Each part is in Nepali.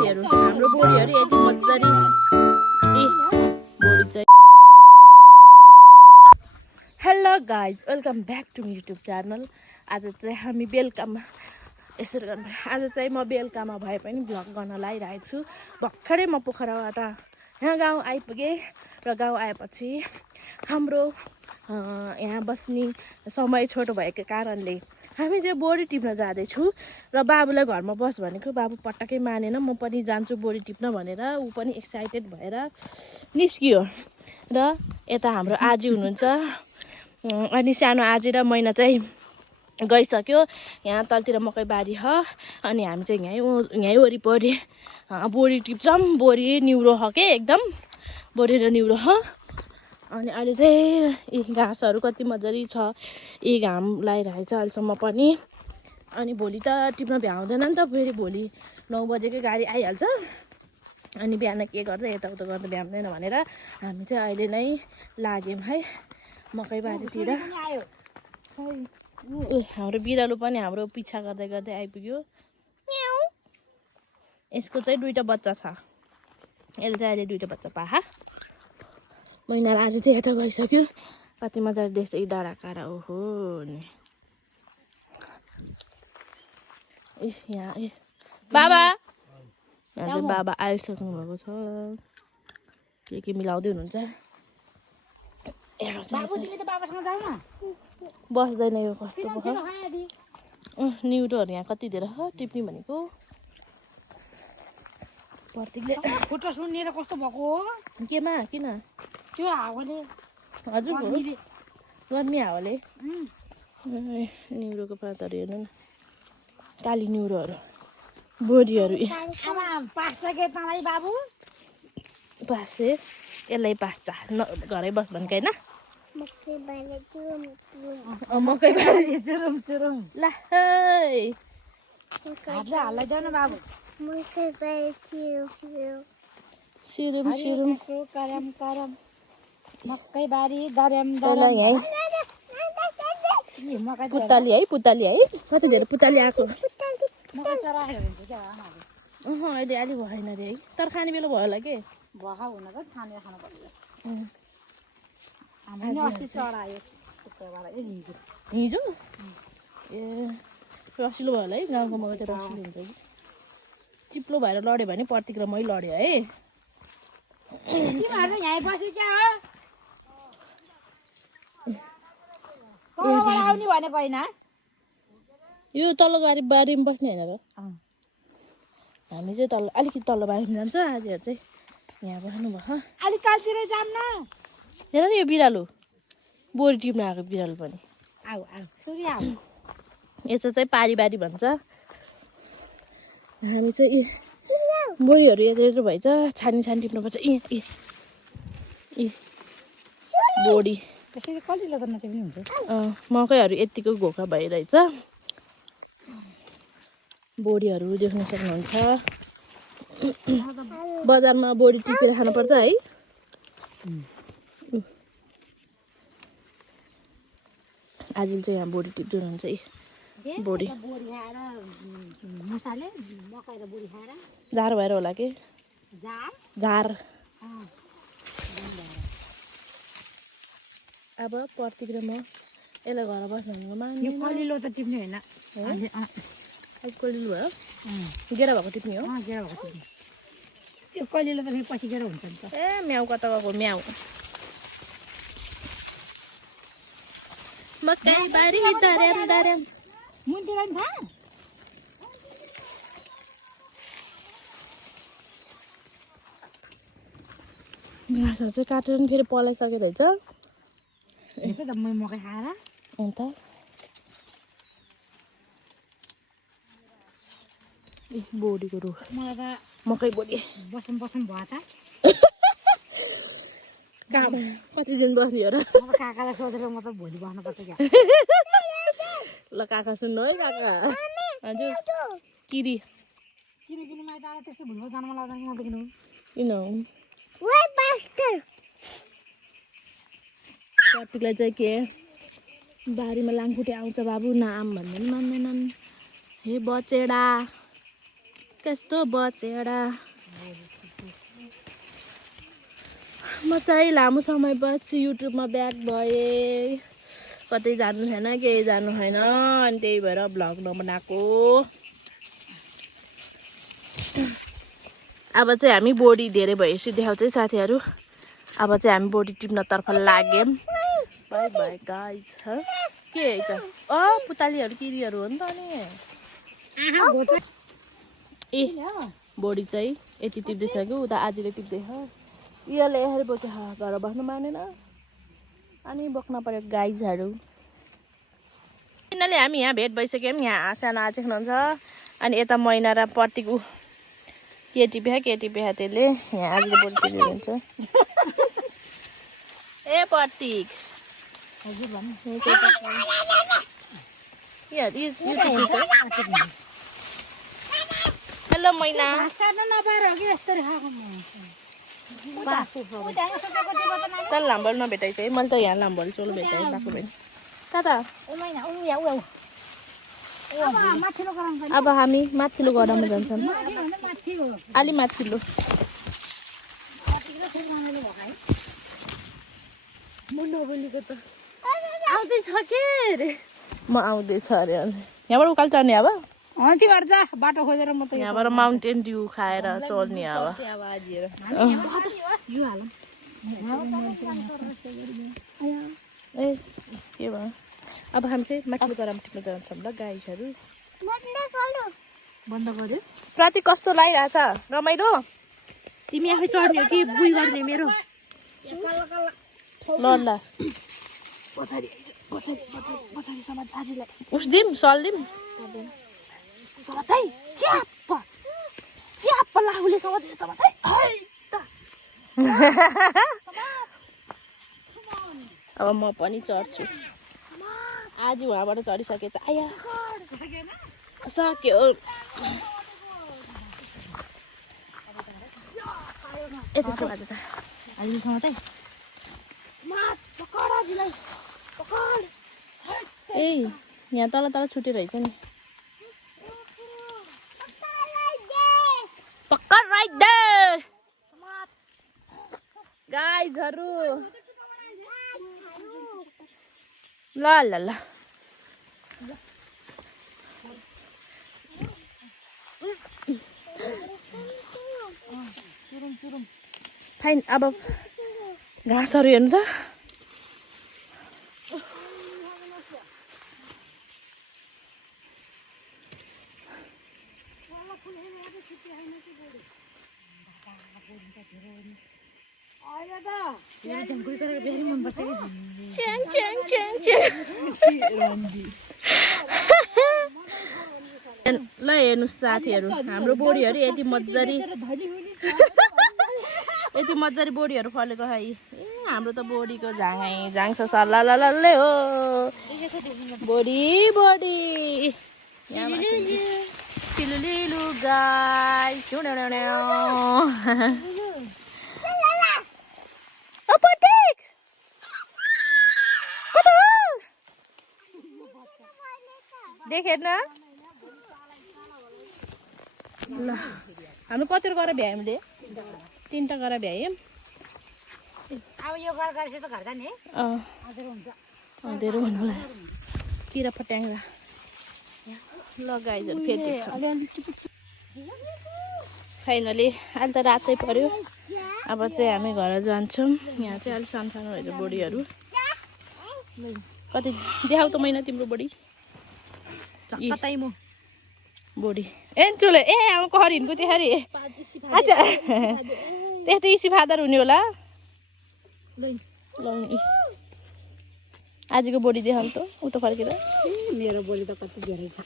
साथीहरू हाम्रो बोडीहरू यति मजाले बोडी चाहिँ hello guys welcome back to my YouTube channel. आज चाहिँ हामी बेलुकामा यसरी गर्नु आज चाहिँ म बेलुकामा भए पनि भ्लग गर्न लागिरहेको छु। भर्खरै म पोखराबाट यहाँ गाउँ आइपुगेँ र गाउँ आएपछि हाम्रो यहाँ बस्ने समय छोटो भएको कारणले हामी चाहिँ बोडी टिप्न जाँदैछु र बाबुलाई घरमा बस भनेको बाबु पटक्कै मानेन। म पनि जान्छु बोडी टिप्न भनेर ऊ पनि एक्साइटेड भएर निस्कियो र यता हाम्रो आजी हुनुहुन्छ अनि सानो आजी र मैना चाहिँ गइसक्यो। यहाँ तलतिर मकै बारी ह अनि हामी चाहिँ यहीँ वरिपरि बोडी टिप्छौँ। बोडी निउरो ह के एकदम बोडी र निउरो ह। अनि अहिले चाहिँ यी घाँसहरू कति मजाले छ, यी घाम लगाइरहेको छ अहिलेसम्म पनि। अनि भोलि त टिप्न भ्याउँदैन नि त, फेरि भोलि 9 बजेकै गाडी आइहाल्छ अनि बिहान के गर्दा यताउता गर्दा भ्याउँदैन भनेर हामी चाहिँ अहिले नै लाग्यौँ है मकै बारीतिर। हाम्रो बिरालो पनि हाम्रो पिछा गर्दै गर्दै आइपुग्यो। यसको चाहिँ 2टा बच्चा छ, यसले चाहिँ अहिले 2टा बच्चा पाहा। मैना आज चाहिँ यता गइसक्यो, कति मजाले देख्छ यी डाँडाकाँडा। ओहो नि यहाँ बाबा यहाँ चाहिँ बाबा आइसक्नु भएको छ, के मिलाउँदै हुनुहुन्छ। बस्दैन यो कस्तो पो निउरोहरू यहाँ कति धेरै टिप्ने भनेको। प्रतीकले खुट्टा सुन्निएर कस्तो भएको हो केमा किन त्यो हावाले? हजुर हो गर्मी हावाले निउरोको पातहरू हेर्नु न, काली निउरोहरू बोडीहरू बाबु पासे यसलाई पास्छ घरै बस भनेको होइन। मकै बारी चुरुम चुरुम ला है हाल्दै न बाबु। सिरुम सिरुम करम करम मकै बारी दर्याम तँलाई दर्याम। है पुतली है कति धेरै पुतली आएको। मकै चराएर हुन्छ क्या अहिले अलि भएन अरे है, तर खाने बेला भयो होला के भखा हुन त छानेर खानु पर्छ। हामीले अस्ति चरायो हिजो ए रसिलो भयो होला है। गाउँको मकै चाहिँ रसिलो हुन्छ कि चिप्लो भएर लड्यो भने प्रतीक र मै लड्यो है। तिमीहरू त यहीँ बसी क्या हो तलबाट आउने भने पहिना यो तल्लो बारीमा बस्ने होइन र हामी चाहिँ तल्लो अलिकति तल्लो बारीमा जान्छ। आजहरू चाहिँ यहाँ बस्नु भयो। अलिक तलतिर जाऊँ न। हेर नि यो बिरालो बोडी टिप्न आएको बिरालो पनि आऊ आऊ सूर्य आऊ। यसो चाहिँ पारिबारी भन्छ। हामी चाहिँ बोडीहरू यत्रो भएछ छानी टिप्नुपर्छ। बोडी त्यसरी कलिलो गर्न चाहिँ पनि हुन्छ। मकैहरू यत्तिको घोका भइरहेछ। बोडीहरू देख्न सक्नुहुन्छ। बजारमा बोडी टिपेर खानुपर्छ है। आज चाहिँ यहाँ बोडी टिप्दै हुनुहुन्छ बोडी मुसाले मकै र बोडी खाएर झार भएर होला कि झार। अब प्रतीक र म यसलाई घर बस्नु भनेको मान्यो। कलिलो त टिप्ने होइन, कलिलो भयो गेरा भएको टिप्ने हो। गेरा भएको टिप्ने त्यो कलिलो त फेरि पछि गेरा हुन्छ नि त। ए म्याउ कता गएको म्याउ। मकै बारी दर्याम दर्याम मुन्तिर पनि छ। घाँसहरू चाहिँ काटेर पनि फेरि पलाइसकेको रहेछ हेर्दै त मकै खाएर अन्त बोडीको रुख मलाई त मकै बोडी बसौँ भयो त। कति दिन बस्ने हो र? म त काकालाई सोधेर म त भोलि बस्नुपर्छ क्या। ल काका सुन्नु है काका। हजुर किरी किन माइत आएर त्यस्तो भुलमा जानु मलाई नदेख्नु किन प्रतीकलाई चाहिँ के बारीमा लाङखुट्टे आउँछ बाबु नाम भन्दा पनि मान्दैनन्। हे बचेडा कस्तो बचेडा म चाहिँ लामो समय पछि युट्युबमा ब्याक भएँ कतै जानु छैन केही जानु छैन अनि त्यही भएर भ्लग नबनाएको अब चाहिँ हामी बोडी धेरै भएपछि देखाउँछ है साथीहरू अब चाहिँ हामी बोडी टिप्नतर्फ लाग्यौँ बाई बाई गाइज के है पुतालीहरू किरीहरू हो नि त नि ए बोडी चाहिँ यति टिप्दैछ कि उता आजीले टिप्दैछ यसले यसरी बोक्यो घर बस्नु मानेन अनि बोक्न पर्यो गाइजहरू यिनीहरूले हामी यहाँ भेट भइसक्यौँ यहाँ सानो आँची खानुहुन्छ अनि यता महिना र प्रतीक केटी बिहा त्यसले यहाँ आजले बोडी टिपेको हुन्छ ए प्रतीक हजुर भन्नु हेलो मैना काट्नु नपाएर हो कि यस्तरी खाएको त लाम्बल नभेटाइ चाहिँ मैले त यहाँ लाम्बल चोलो भेटाएँ बाको बहिनी कता माथिल्लो गराउँछ अब हामी माथिल्लो गराउनु जान्छौँ अलि माथिल्लो म नबोलेको त आउँदैछ के अरे म आउँदैछ अरे यहाँबाट उकालो चढ्ने अब तिमीहरू जा बाटो खोजेर म त यहाँबाट माउन्टेन ड्यू खाएर चढ्ने अब ए के भयो अब हामी चाहिँ माथिल्लो गराउनु टिप्न जान्छौँ ल गाइसहरू बन्द गर्यो प्रति कस्तो लागिरहेछ रमाइलो तिमी आफै चढ्ने हो कि बुई गर्ने मेरो ल ल उस दिम सल दिम अब म पनि चढ्छु आज उहाँबाट चढिसके त आया सक्यो त्यसो भए त अहिलेसम्म चाहिँ ए यहाँ तल तल छुटेर रहेछ नि पक्का राइट देयर गाइजहरु ल ल ल फाइन अब घाँसहरू हेर्नु त ल हेर्नुहोस् साथीहरू हाम्रो बोडीहरू यति मजारी बोडीहरू फलेको है ए हाम्रो त बोडीको झाङ छ सल्लाले हो बोडी लिलु गाई देखेन ल हाम्रो कतिवटा गरेर भ्यायौँ हामीले 3टा गरेर भ्यायौँ अब यो गरेपछि त घर जाने धेरै हुनुलाई किरा फट्याङ्ग्रा ल गाइजहरू फेरि फाइनली अहिले त रातै पर्यो अब चाहिँ हामी घर जान्छौँ यहाँ चाहिँ अलिक सानो रहेछ बोडीहरू कति देखाउ त महिना तिम्रो बोडी कतै म बोडी ए चुले ए आमा कहरिनको त्यहाँरी अच्छा त्यस्तो इसी फादर हुने होला ल आजको बोडी देखाउँ त उता फर्केर मेरो बोली त कति धेरै छ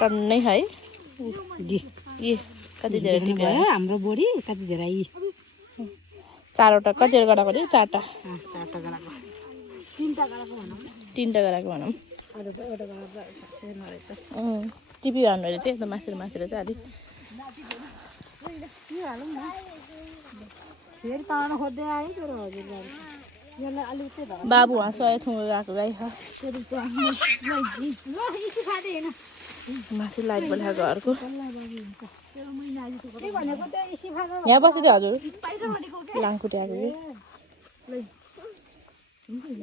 टन्नै है ए कति धेरै टिप्यो हाम्रो बोडी कति धेरै 4वटा कतिवटा गराएको अरे 4टा 4टा गराएको 3टा गराएको भनौँ टिपी हाल्नु अरे चाहिँ मासेर चाहिँ अलिक बाबु वहाँ सय थुङ्गो गएको गाई छ माथि लाइट बलेको घरको के भनेको त्यो इसी फाल्नु यहाँ बसिदियो हजुर लाङखुट्टे आएको कि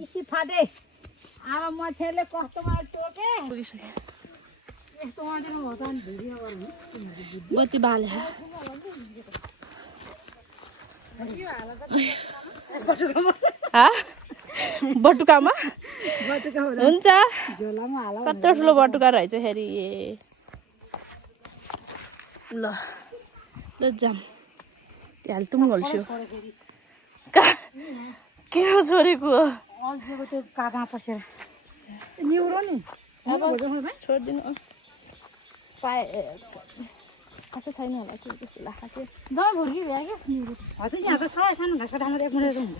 इसी फादे अब मच्छरले कस्तोमा टोके पुगिसक्यो यस्तो मान्छेको हो त अनि भिडियो गर्नु बत्ती बाले हा बटुकामा बटुका हुन्छ झोलामा हाल कत्रो ठुलो बटुका रहेछ फेरि ल ल जाम हाल तुम घोल्छु किन छोडेको हो अल्छेको त्यो काका पसेर निउरो नि छोडिदिनु पाए खासै छैन होला के त्यस्तो लाग्छ के दबाई भुर्की भ्या क्या निउरो हजुर यहाँ त छ सानो घाँसको ठाउँमा एक मिनट हुन्छ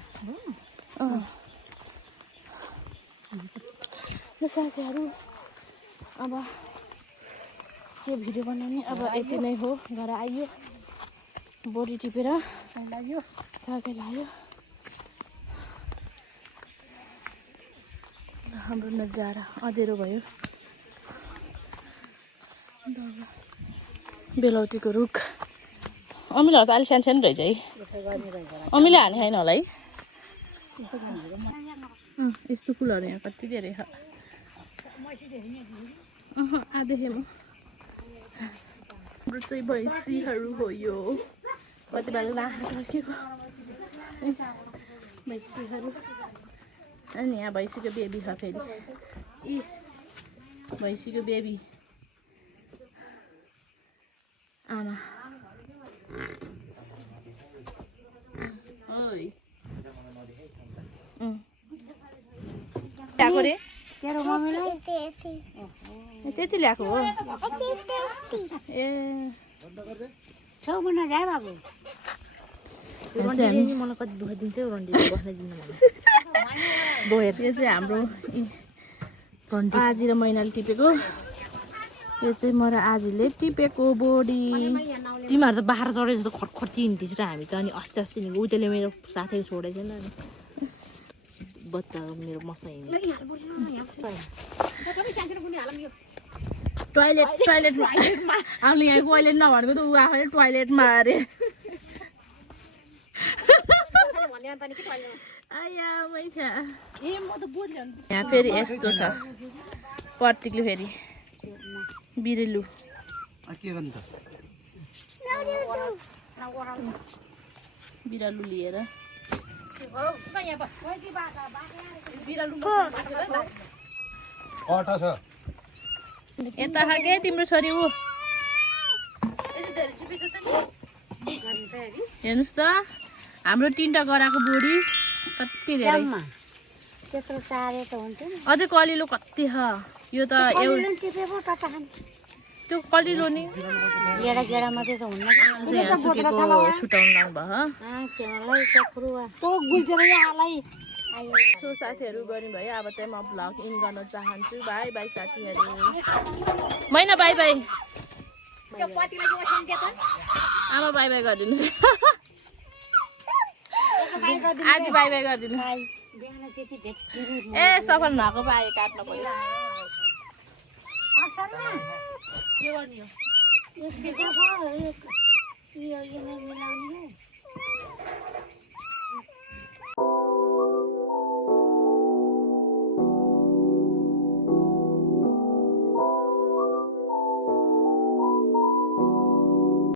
साथीहरू अब के भिडियो बनाउने अब यति नै हो घर आइयो बोडी टिपेर लाग्यो थाकै लाग्यो हाम्रो नजारा अँध्यारो भयो बेलौटीको रुख अमिलोहरू त अलिक सानो सानो रहेछ है अमिले हाने छैन होला है यस्तो फुलहरू यहाँ कति धेरै छ देखेँ म हाम्रो चाहिँ भैँसीहरू हो यो कति बेला राखेको भैँसीहरू अनि यहाँ भैँसीको बेबी छ फेरि यी भैँसीको बेबी आमा ओइ ल्याएको रे तेरो मम्मीलाई त्यति ल्याएको हो ए छेउ महिना जाए बाबु मलाई कति दुःख दिन्छ रन्डीले बस्न दिनु बोहेर यो चाहिँ हाम्रो आजी र मैनाले टिपेको यो चाहिँ म र आजीले टिपेको बोडी तिमीहरू त बाख्रा चढे जस्तो खटखटी हिँड्दैछ र हामी त अनि अस्ति अस्ति नि उतेले मेरो साथीले छोडेको थिएन अनि बच्चा मेरो मसा हिँड्यो टोइलेटमा हामीले यहाँ टोइलेट नभनेको त ऊ आफैले टोइलेटमा अरे यहाँ फेरि यस्तो छ पर्टिकले फेरि बिरेलु बिरालु लिएर यता खाके तिम्रो छोरी ऊ हेर्नुहोस् त हाम्रो 3टा गराएको बोडी कति धेरै त्यत्रो चारे त हुन्थ्यो नि अझै कलिलो कति छ यो त त्यो कलिलो नि गेडा गेडा मात्रै त हुन्न आमाले चाहिँ यहाँ सुकेको छुटाउनु लानुभयो सो साथीहरू गर्नुभयो अब चाहिँ म भ्लग इन गर्न चाहन्छु बाई बाई साथीहरू मैना बाई बाई आमा बाई बाई गरिदिनु आज बाई बाई गरिदिनु ए सफल नभएको पाए काट्न पर्यो के गर्ने हो